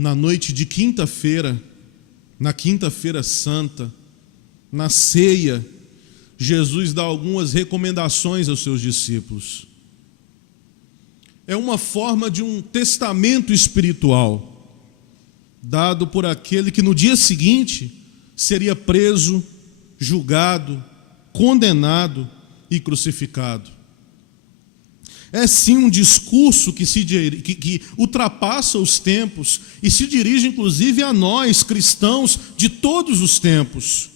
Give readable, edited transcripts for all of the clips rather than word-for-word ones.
na noite de quinta-feira, na quinta-feira santa, na ceia, Jesus dá algumas recomendações aos seus discípulos. É uma forma de um testamento espiritual, dado por aquele que no dia seguinte seria preso, julgado, condenado e crucificado. É sim um discurso que ultrapassa os tempos e se dirige inclusive a nós, cristãos de todos os tempos.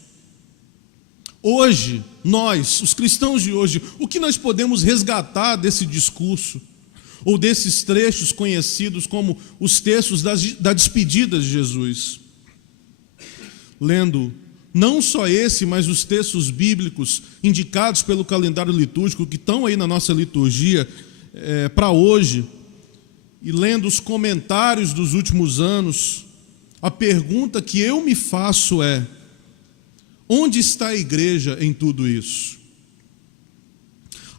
Hoje, nós, os cristãos de hoje, o que nós podemos resgatar desse discurso? Ou desses trechos conhecidos como os textos da despedida de Jesus? Lendo não só esse, mas os textos bíblicos indicados pelo calendário litúrgico, que estão aí na nossa liturgia para hoje, e lendo os comentários dos últimos anos, a pergunta que eu me faço é: onde está a igreja em tudo isso?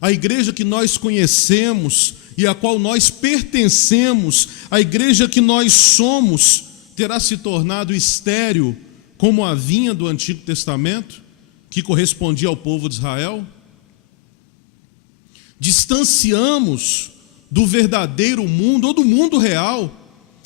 A igreja que nós conhecemos e a qual nós pertencemos, a igreja que nós somos, terá se tornado estéril como a vinha do Antigo Testamento, que correspondia ao povo de Israel? Distanciamos do verdadeiro mundo ou do mundo real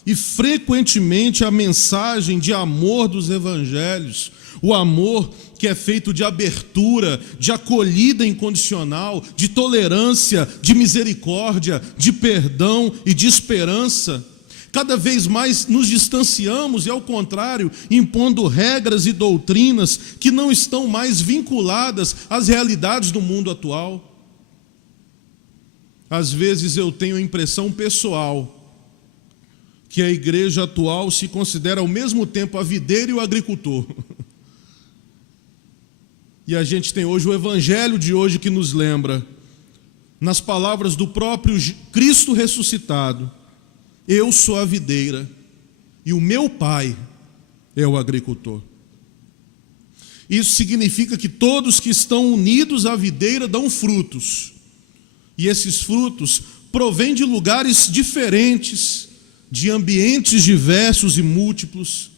e frequentemente a mensagem de amor dos evangelhos, o amor que é feito de abertura, de acolhida incondicional, de tolerância, de misericórdia, de perdão e de esperança. Cada vez mais nos distanciamos e, ao contrário, impondo regras e doutrinas que não estão mais vinculadas às realidades do mundo atual. Às vezes eu tenho a impressão pessoal que a igreja atual se considera ao mesmo tempo a videira e o agricultor. E a gente tem hoje o evangelho de hoje que nos lembra, nas palavras do próprio Cristo ressuscitado: eu sou a videira e o meu Pai é o agricultor. Isso significa que todos que estão unidos à videira dão frutos. E esses frutos provêm de lugares diferentes, de ambientes diversos e múltiplos.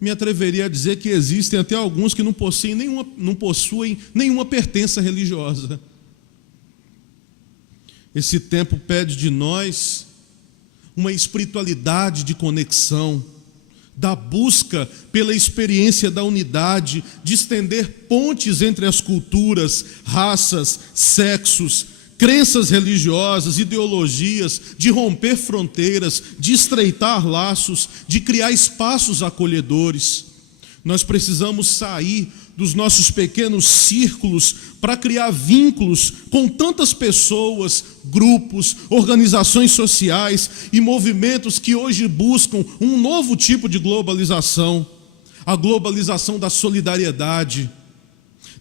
Me atreveria a dizer que existem até alguns que não possuem nenhuma pertença religiosa. Esse tempo pede de nós uma espiritualidade de conexão, da busca pela experiência da unidade, de estender pontes entre as culturas, raças, sexos, crenças religiosas, ideologias, de romper fronteiras, de estreitar laços, de criar espaços acolhedores. Nós precisamos sair dos nossos pequenos círculos para criar vínculos com tantas pessoas, grupos, organizações sociais e movimentos que hoje buscam um novo tipo de globalização, a globalização da solidariedade,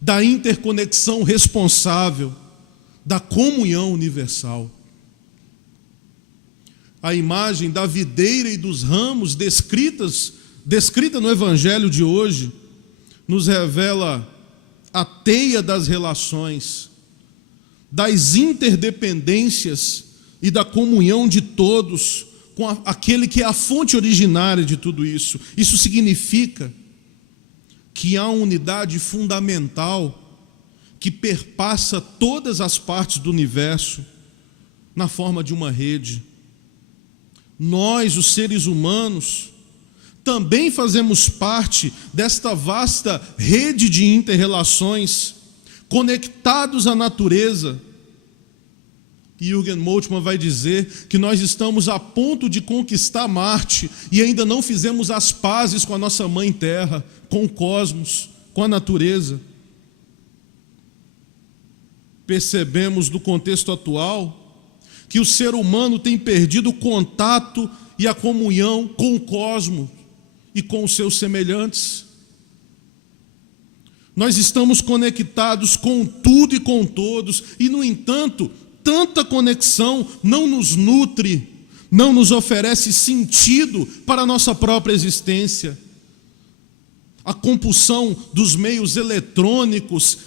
da interconexão responsável, da comunhão universal. A imagem da videira e dos ramos descrita no evangelho de hoje nos revela a teia das relações, das interdependências e da comunhão de todos com aquele que é a fonte originária de tudo isso. Isso significa que há uma unidade fundamental que perpassa todas as partes do universo na forma de uma rede. Nós, os seres humanos, também fazemos parte desta vasta rede de inter-relações, conectados à natureza. E Jürgen Moltmann vai dizer que nós estamos a ponto de conquistar Marte e ainda não fizemos as pazes com a nossa mãe Terra, com o cosmos, com a natureza. Percebemos do contexto atual que o ser humano tem perdido o contato e a comunhão com o cosmos e com os seus semelhantes. Nós estamos conectados com tudo e com todos, e no entanto, tanta conexão não nos nutre, não nos oferece sentido para a nossa própria existência. A compulsão dos meios eletrônicos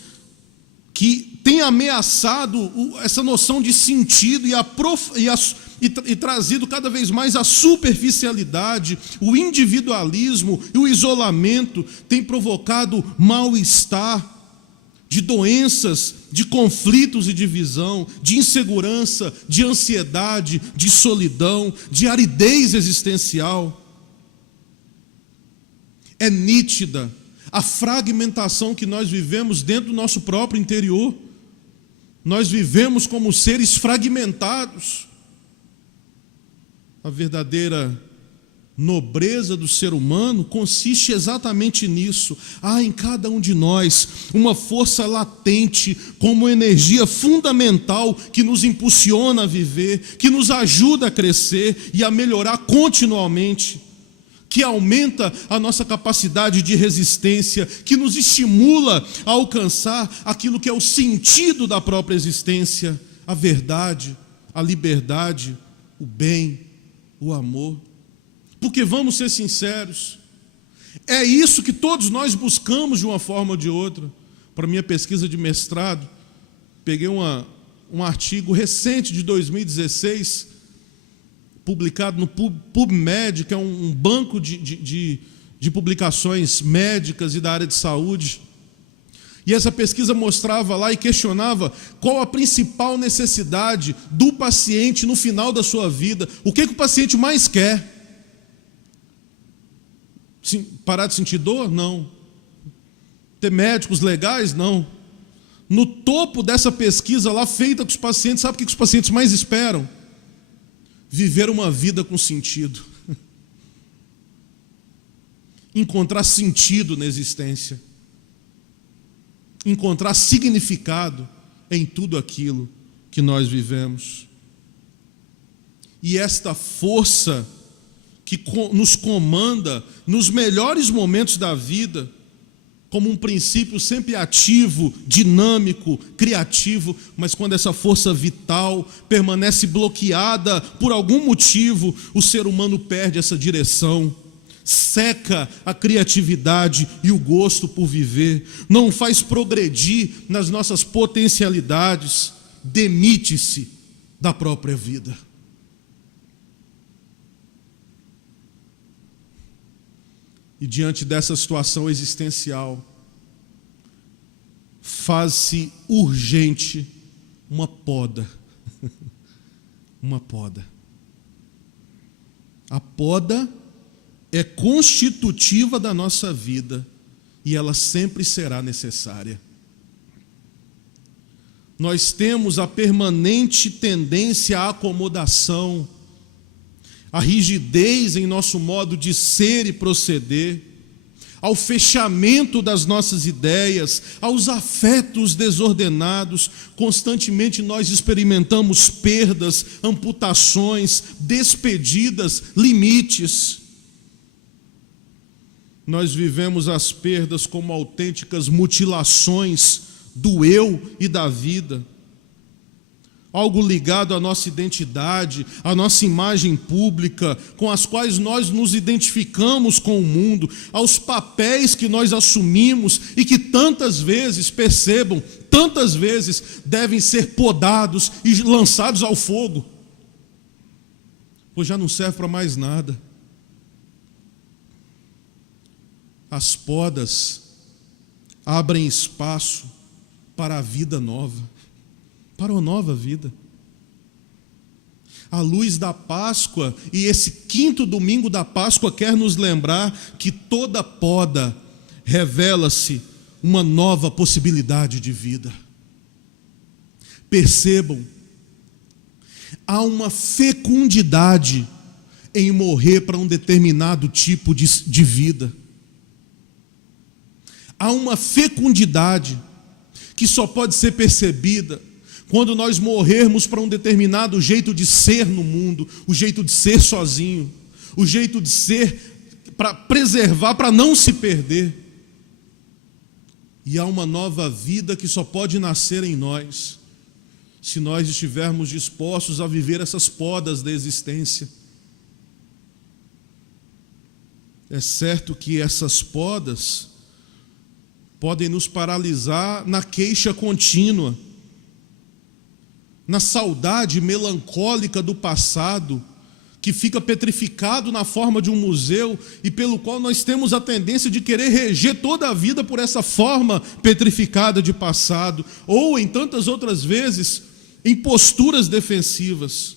que tem ameaçado essa noção de sentido e e trazido cada vez mais a superficialidade, o individualismo e o isolamento, tem provocado mal-estar, de doenças, de conflitos e divisão, de insegurança, de ansiedade, de solidão, de aridez existencial. É nítida a fragmentação que nós vivemos dentro do nosso próprio interior. Nós vivemos como seres fragmentados. A verdadeira nobreza do ser humano consiste exatamente nisso. Há em cada um de nós uma força latente, como energia fundamental que nos impulsiona a viver, que nos ajuda a crescer e a melhorar continuamente, que aumenta a nossa capacidade de resistência, que nos estimula a alcançar aquilo que é o sentido da própria existência, a verdade, a liberdade, o bem, o amor. Porque vamos ser sinceros, é isso que todos nós buscamos de uma forma ou de outra. Para minha pesquisa de mestrado, peguei um artigo recente de 2016, publicado no PubMed, que é um banco de publicações médicas e da área de saúde. E essa pesquisa mostrava lá e questionava qual a principal necessidade do paciente no final da sua vida. O que o paciente mais quer? Parar de sentir dor? Não. Ter médicos legais? Não. No topo dessa pesquisa lá feita com os pacientes, sabe o que os pacientes mais esperam? Viver uma vida com sentido. Encontrar sentido na existência. Encontrar significado em tudo aquilo que nós vivemos. E esta força que nos comanda nos melhores momentos da vida, como um princípio sempre ativo, dinâmico, criativo, mas quando essa força vital permanece bloqueada por algum motivo, o ser humano perde essa direção, seca a criatividade e o gosto por viver, não faz progredir nas nossas potencialidades, demite-se da própria vida. E diante dessa situação existencial, faz-se urgente uma poda. Uma poda. A poda é constitutiva da nossa vida e ela sempre será necessária. Nós temos a permanente tendência à acomodação, a rigidez em nosso modo de ser e proceder, ao fechamento das nossas ideias, aos afetos desordenados. Constantemente nós experimentamos perdas, amputações, despedidas, limites. Nós vivemos as perdas como autênticas mutilações do eu e da vida. Algo ligado à nossa identidade, à nossa imagem pública, com as quais nós nos identificamos com o mundo, aos papéis que nós assumimos e que tantas vezes, percebam, tantas vezes devem ser podados e lançados ao fogo, pois já não serve para mais nada. As podas abrem espaço para a vida nova, para uma nova vida. A luz da Páscoa e esse quinto domingo da Páscoa quer nos lembrar que toda poda revela-se uma nova possibilidade de vida. Percebam, há uma fecundidade em morrer para um determinado tipo de vida. Há uma fecundidade que só pode ser percebida quando nós morrermos para um determinado jeito de ser no mundo, o jeito de ser sozinho, o jeito de ser para preservar, para não se perder. E há uma nova vida que só pode nascer em nós, se nós estivermos dispostos a viver essas podas da existência. É certo que essas podas podem nos paralisar na queixa contínua, na saudade melancólica do passado, que fica petrificado na forma de um museu e pelo qual nós temos a tendência de querer reger toda a vida por essa forma petrificada de passado, ou em tantas outras vezes, em posturas defensivas.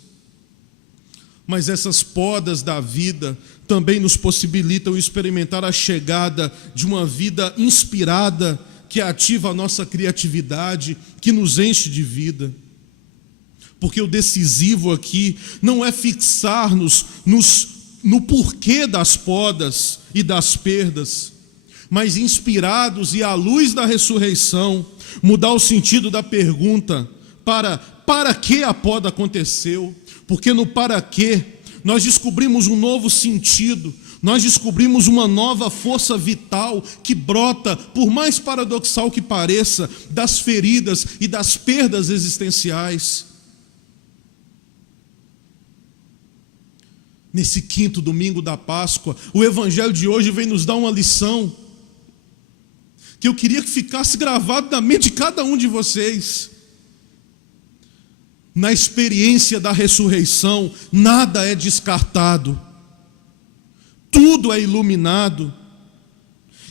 Mas essas podas da vida também nos possibilitam experimentar a chegada de uma vida inspirada, que ativa a nossa criatividade, que nos enche de vida. Porque o decisivo aqui não é fixar-nos no porquê das podas e das perdas, mas inspirados e à luz da ressurreição, mudar o sentido da pergunta para que a poda aconteceu? Porque no para quê nós descobrimos um novo sentido, nós descobrimos uma nova força vital que brota, por mais paradoxal que pareça, das feridas e das perdas existenciais. Nesse quinto domingo da Páscoa, o Evangelho de hoje vem nos dar uma lição que eu queria que ficasse gravado na mente de cada um de vocês. Na experiência da ressurreição, nada é descartado, tudo é iluminado,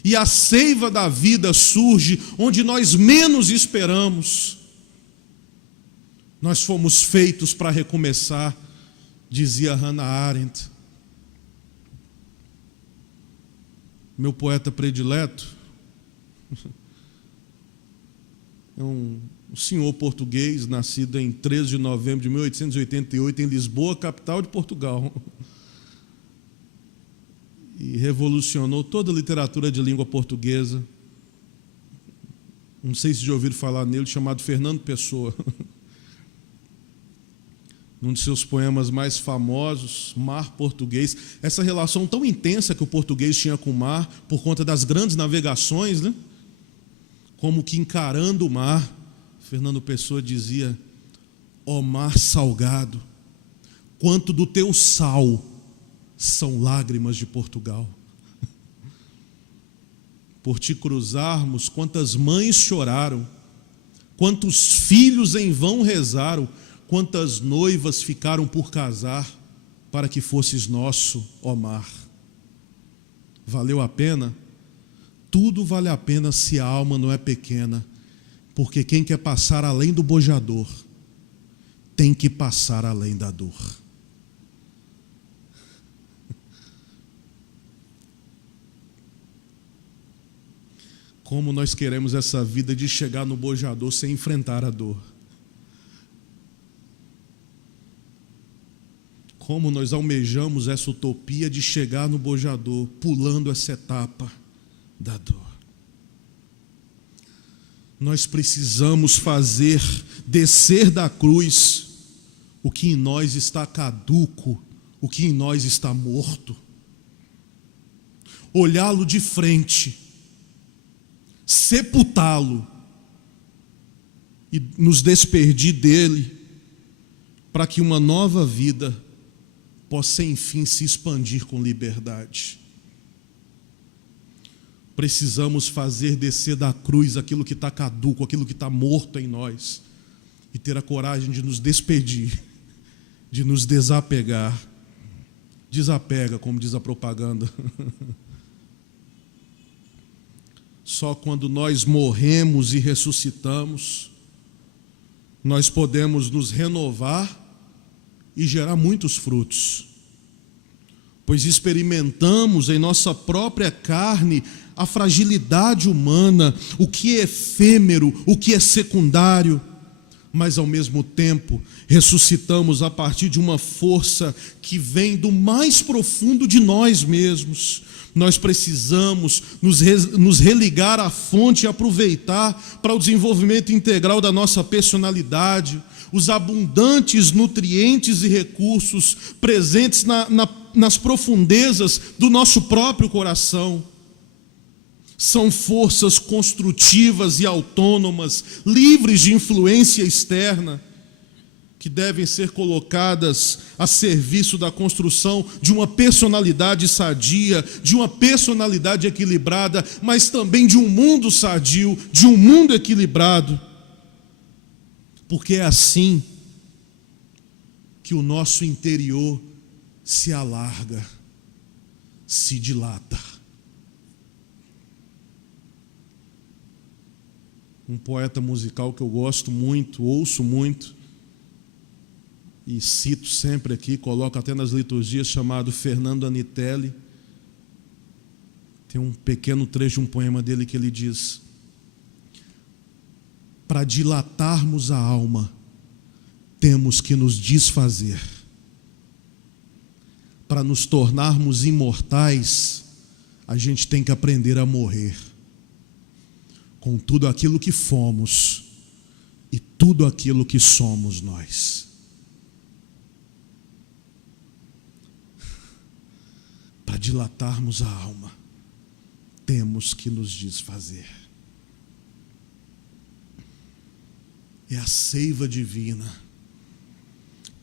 e a seiva da vida surge onde nós menos esperamos. Nós fomos feitos para recomeçar, dizia Hannah Arendt. Meu poeta predileto é um senhor português, nascido em 13 de novembro de 1888, em Lisboa, capital de Portugal, e revolucionou toda a literatura de língua portuguesa. Não sei se já ouviram falar nele, chamado Fernando Pessoa. Num de seus poemas mais famosos, Mar Português, essa relação tão intensa que o português tinha com o mar, por conta das grandes navegações, né? Como que encarando o mar, Fernando Pessoa dizia: ó mar salgado, quanto do teu sal são lágrimas de Portugal. Por te cruzarmos, quantas mães choraram, quantos filhos em vão rezaram, quantas noivas ficaram por casar, para que fosses nosso, ó mar. Valeu a pena? Tudo vale a pena se a alma não é pequena, porque quem quer passar além do bojador, tem que passar além da dor. Como nós queremos essa vida de chegar no bojador sem enfrentar a dor. Como nós almejamos essa utopia de chegar no bojador, pulando essa etapa da dor. Nós precisamos fazer descer da cruz o que em nós está caduco, o que em nós está morto. Olhá-lo de frente, sepultá-lo e nos despedir dele, para que uma nova vida possa enfim se expandir com liberdade. Precisamos fazer descer da cruz aquilo que está caduco, aquilo que está morto em nós, e ter a coragem de nos despedir, de nos desapegar. Desapega, como diz a propaganda. Só quando nós morremos e ressuscitamos, nós podemos nos renovar e gerar muitos frutos, pois experimentamos em nossa própria carne a fragilidade humana, o que é efêmero, o que é secundário, mas ao mesmo tempo ressuscitamos a partir de uma força que vem do mais profundo de nós mesmos. Nós precisamos nos religar à fonte e aproveitar para o desenvolvimento integral da nossa personalidade, os abundantes nutrientes e recursos presentes nas profundezas do nosso próprio coração. São forças construtivas e autônomas, livres de influência externa, que devem ser colocadas a serviço da construção de uma personalidade sadia, de uma personalidade equilibrada, mas também de um mundo sadio, de um mundo equilibrado. Porque é assim que o nosso interior se alarga, se dilata. Um poeta musical que eu gosto muito, ouço muito, e cito sempre aqui, coloco até nas liturgias, chamado Fernando Anitelli. Tem um pequeno trecho, um poema dele que ele diz: para dilatarmos a alma, temos que nos desfazer. Para nos tornarmos imortais, a gente tem que aprender a morrer com tudo aquilo que fomos e tudo aquilo que somos nós. Para dilatarmos a alma, temos que nos desfazer. É a seiva divina,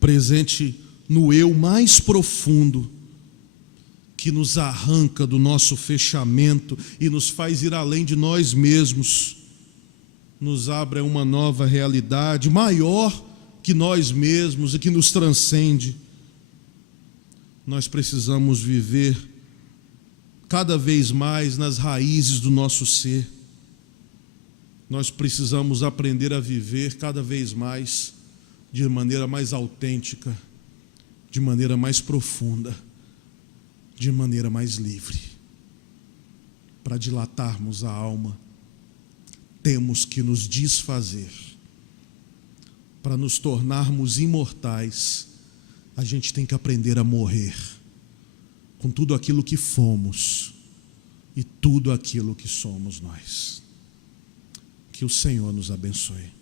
presente no eu mais profundo, que nos arranca do nosso fechamento e nos faz ir além de nós mesmos, nos abre a uma nova realidade maior que nós mesmos e que nos transcende. Nós precisamos viver cada vez mais nas raízes do nosso ser. Nós precisamos aprender a viver cada vez mais de maneira mais autêntica, de maneira mais profunda, de maneira mais livre. Para dilatarmos a alma, temos que nos desfazer. Para nos tornarmos imortais, a gente tem que aprender a morrer com tudo aquilo que fomos e tudo aquilo que somos nós. Que o Senhor nos abençoe.